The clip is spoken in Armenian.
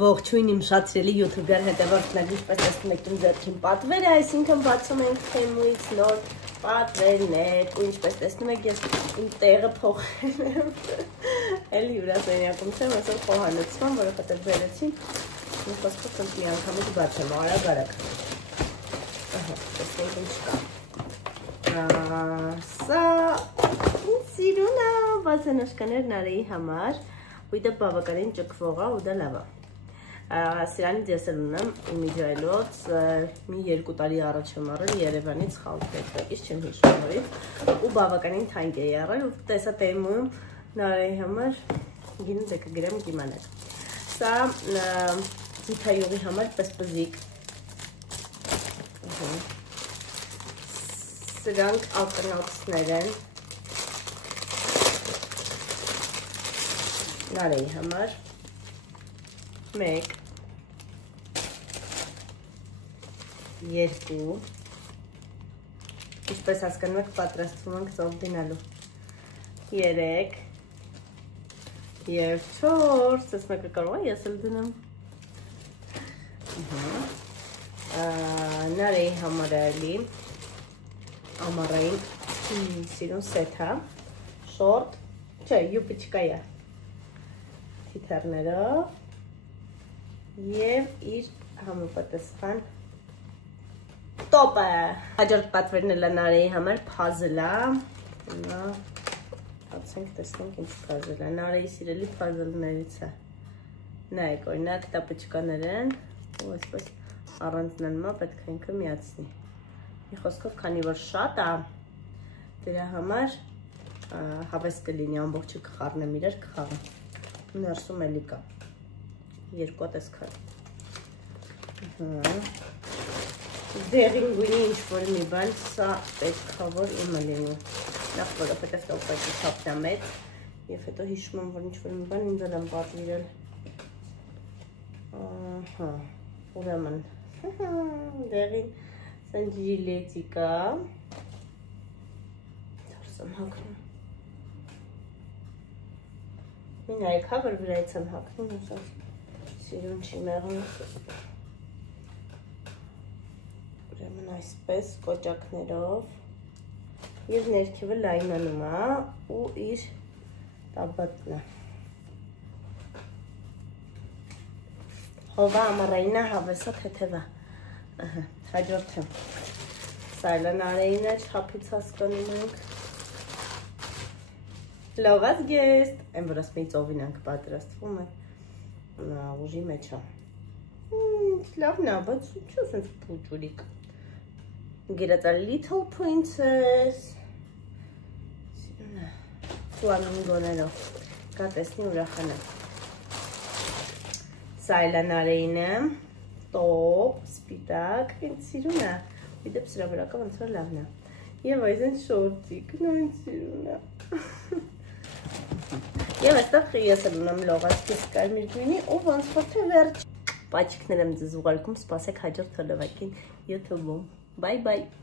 Ողջույն իմ շատ սիրելի յութուբեր հետևորդներ, ինչպես տեսնում եք իմ ձեռքին պատվեր է, այսինքն բացում ենք Թեմուից նոր պատվերներ, ու ինչպես տեսնում եք ես իմ տեղը փոխել եմ, էլի հյուրասենյակում չեմ, այսօր խոհանոցում, որովհետև բերեցին, մի խոսքով ցած մի անգամից բացեմ, արագ, տեսնենք ինչ կա, սա ինձ սիրուն է, բացանոշկաներ Նարեի համար, ու դա բավականին ճկվող է ու դա լավ է։ Սրանից ես էլ ունեմ իմիջայլոց մի 2 տարի առաջ եմ առել Երևանից խալթեքից չեմ հիշում նորից ու բավականին թանկ է եղել ու տեսա Տեմուում Նարեի համար գինը դե կգրեմ կիմանեք սա ձիթայուղի համար պսպզիկ սրանք ակնոցներ են Նարեի համար 1 2 Ինչպես հասկանում եք պատրաստվում ենք ծով դինալու 3 և 4 Ես մեկը կարող է ես էլ դնեմ Նարեի համար էլի ամառային սիրուն սեթա շորտ չէ յուպիչկա է թիթեռներով և իր համապատասխան տոպը հաջորդ պատվերն էլ Նարեի համար փազլ է հացենք տեսնենք ինչ փազլ է Նարեի սիրելի փազլներից է նայեք օրինակ տապուչկաներ են ու այսպես առանձնանումա պետք է ինքը միացնի մի խոսքով քանի որ շատ է դրա համար հավես կլինի ամբողջը կխառնեմ իրար կխաղեմ ներսում էլի կա երկու տեսքար դեղին գույնի ինչ-որ մի բան, սա պետքա որ իմը լինի, նախ որովհետև տոպայքի չափն է մեծ և հետո հիշում եմ, որ ինչ-որ մի բան ինձ էլ եմ պատվիրել ուրեմն դեղին սնջիլետի կա դարս եմ հակնում մի նայեք հա, որ վրայից եմ հակնում սիրուն չի մեղնում ուրեմն այսպես կոճակներով և ներքևը լայնանում է ու իր տաբատն է հովա ամառայինը հավեսա թեթև է հաջորդը սա էլ Նարեին է չափից հասկանում ենք լողած գեստ այն որ ասում էի ծովին ենք պատրաստվում է ուժի մեջ է լավն է բայց ինչու սենց փուճուրիկ Get a little princess Flamingo-ներով Կա տեսնի ուրախանա Սա էլ է Նարեինը Տոպ, սպիտակ Ինձ սիրուն է Իդեպ սրա վրակը ոնց որ լավն է Եվ այս են շորտիկ Ինձ սիրուն է Եվ այստեղ ես էլ ունեմ լողած կես կարմիր գույնի ու ոնց որ թե վերջ Պաչիկներ եմ ձեզ ուղարկում, սպասեք հաջորդ հոլովակին YouTube-ում Bye bye